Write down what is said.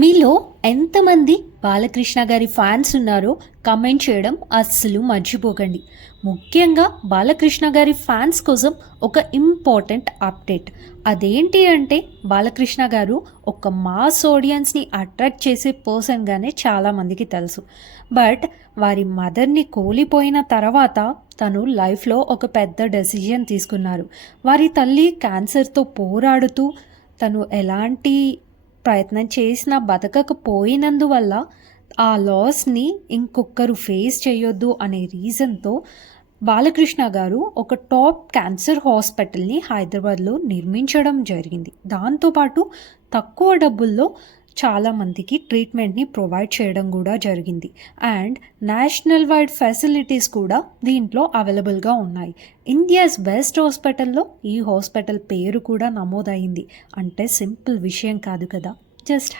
మీలో ఎంతమంది బాలకృష్ణ గారి ఫ్యాన్స్ ఉన్నారో కమెంట్ చేయడం అస్సలు మర్చిపోకండి. ముఖ్యంగా బాలకృష్ణ గారి ఫ్యాన్స్ కోసం ఒక ఇంపార్టెంట్ అప్డేట్. అదేంటి అంటే బాలకృష్ణ గారు ఒక మాస్ ఆడియన్స్ని అట్రాక్ట్ చేసే పర్సన్గానే చాలామందికి తెలుసు. బట్ వారి మదర్ని కోల్పోయిన తర్వాత తను లైఫ్లో ఒక పెద్ద డెసిజన్ తీసుకున్నారు. వారి తల్లి క్యాన్సర్తో పోరాడుతూ తను ఎలాంటి ప్రయత్నం చేసినా బతకకపోయినందువల్ల ఆ లాస్‌ని ఇంకొకరు ఫేస్ చేయొద్దు అనే రీజన్‌తో బాలకృష్ణ గారు ఒక టాప్ క్యాన్సర్ హాస్పిటల్‌ని హైదరాబాద్‌లో నిర్మించడం జరిగింది. దాంతో పాటు తక్కువ డబ్బుల్లో చాలామందికి ట్రీట్మెంట్‌ని ప్రొవైడ్ చేయడం గూడా జరిగింది. అండ్ నేషనల్ వైడ్ ఫెసిలిటీస్ కూడా దీంట్లో అవైలబుల్‌గా ఉన్నాయి. ఇండియాస్ బెస్ట్ హాస్పిటల్‌లో ఈ హాస్పిటల్ పేరు కూడా నమోదయింది. అంటే సింపుల్ విషయం కాదు కదా! జస్ట్